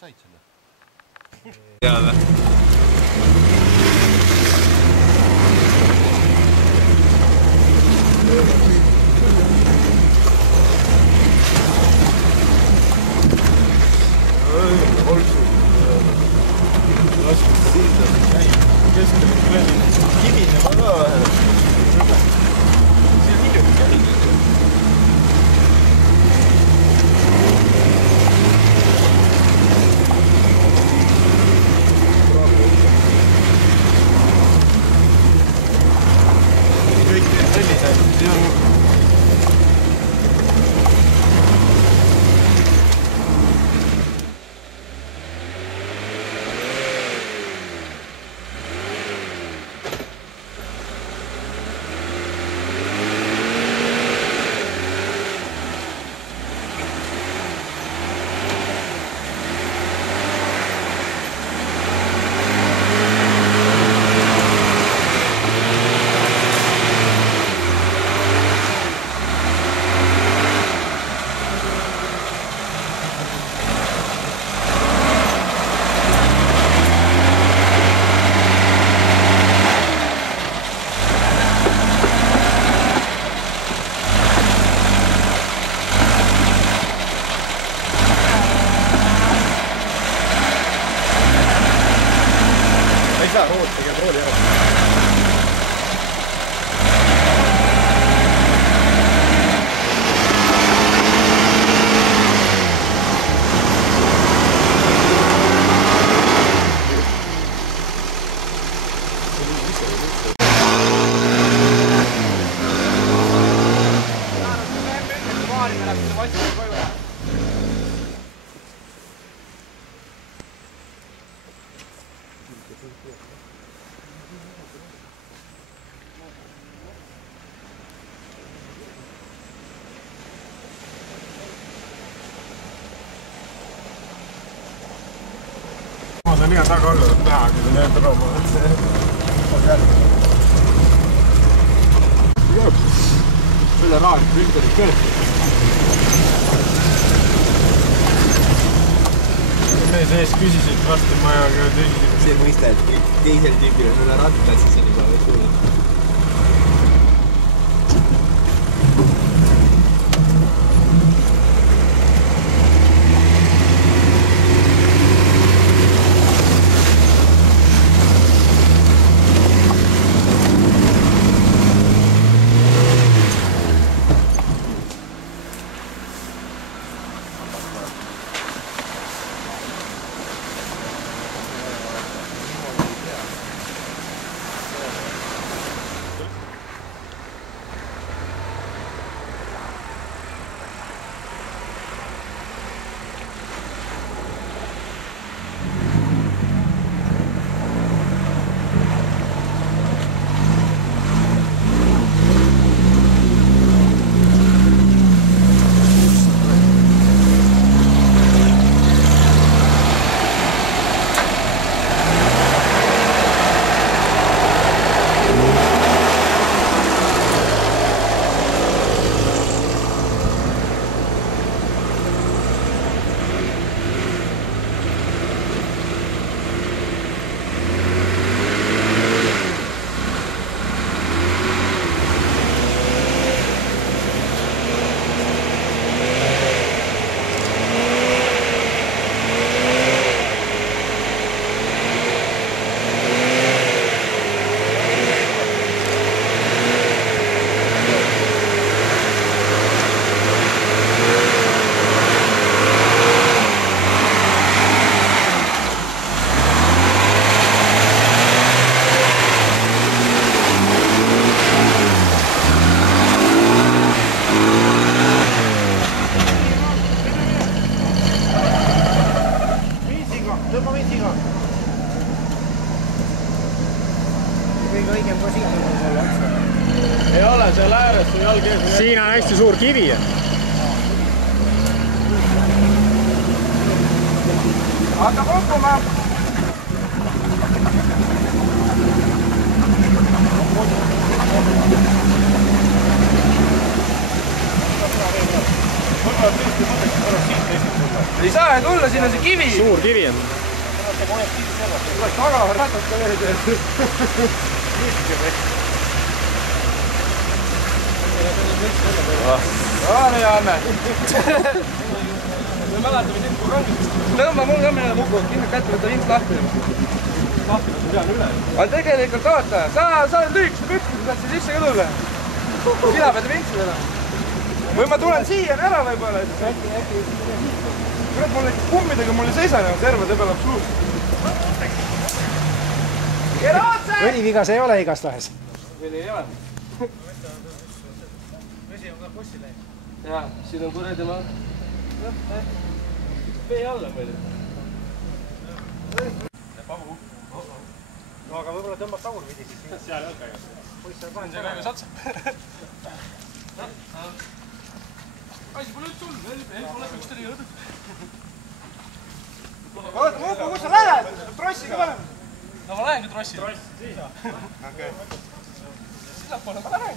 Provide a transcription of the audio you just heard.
said selle? Teada. Olksu lastud silda keskele kivinema ka vähe. See on hiljuti käinud. Kõik need sellised rooli ära. Ma saan iga taga olla näha, kui ta näeb rõõmu. Üle raadi printerid kõrged. Mees ees küsisid vastu majaga tõsisid. See mõista, et teisel tüübil on üle ratta, siis on juba veel suur. Ei ole seal ääres või jalg ees. Siin on hästi suur kivi. Hakka kokkuma. Võib-olla tõesti mõtleks, et oleks siit Eestis tulla. ei saa tulla, siin on see kivi. Suur kivi on. Tuleks taga ratas ka veel teed. Aane Janne. Me mäletame sind kui rangist. Tõmba mul ka minna muku, kinni kätte võtta vints lahti. Aga tegelikult oota, sa oled lühikeste püksida, sa tahtsid sisse ka tulla. Sina pead vintsi teda. Või ma tulen siia ära võib-olla. Kurat, mul neid kummidega mul ei seisa enam, terve peal absoluutselt. Kera otse! Õlivigas ei ole igastahes. Meil ei ole. Vesi on ka bussi läinud. Jaa, siin on kuradi maa. Vee alla meil. No aga võib-olla tõmbab tagurpidi siis. Seal ei olnud käigas. Poiss seal panen käigas otsa. Asi pole üldse hull, veel pole püksteni jõudnud. Oota, Muku, kus sa lähed? Trossi ka paneme. No ma lähengi trossi. Tross, siia. Okei. Sinnapoole ma lähen.